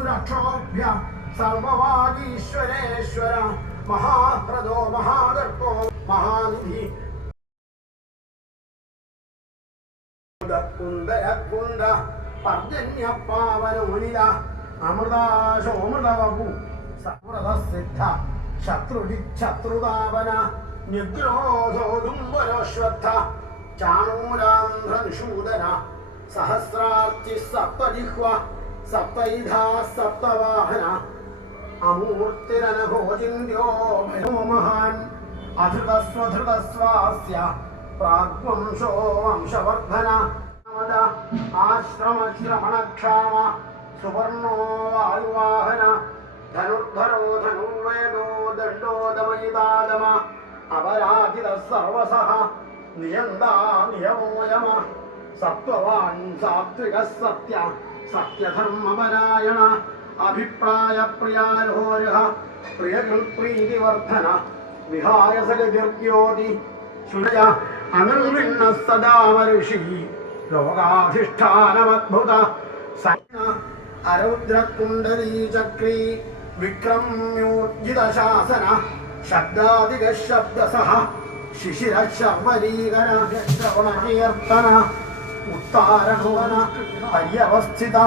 ചതുരക്ഷോഭ്യ സർവവാഗീശ്വരേശ്വര മഹാഹ്രദോ മഹാകർത്തോ മഹാനിധി കുന്ദ പർജന്യ പാവനോനില അമൃതാശോമൃതവപു സവ്രതസിദ്ധ ശത്രുദിച്ഛത്രുതാപന നിഗ്രോധോദുംബരോശ്വത്ഥ ചാണൂരാന്ധ്രനിഷൂദന സഹസ്രാർച്ചി സപ്തജിഹ്വ സപ്തൈധാ സപ്തവാഹന അമൂർത്തിരനഘോചിന്യോ മഹാൻ അധൃതസ്വധൃതസ്വാസ്യ പ്രാഗ്വംശോ വംശവർദ്ധന ആശ്രമശ്രമണക്ഷാമ സുവർണോ വായുവാഹന ധനുർധരോ ധനുർവേദോ ദണ്ഡോദമയിതാദമ അപരാജിത സർവസഹ നിയന്താ നിയമോയമ സത്വവാൻ സാത്വിക സത്യ സത്യധർമ്മപരായണ അഭിപ്രായ പ്രിയാരോഹ പ്രിയകൃത്പ്രീതിവർദ്ധന വിഹായ സഗതിർജ്യോതി ശുനയ അനിർവിണ്ണ സദാമഋഷി ലോകാധിഷ്ഠാനമദ്ഭുത അരൗദ്രകുണ്ടലീചക്രീ വിക്രമ്യോർജിത ശാസന ശബ്ദാധിക ശബ്ദസഹ ശിശിര ശർവരീകര ശ്രവണകീർത്തന ഉത്താരണുവന പര്യവസ്ഥിത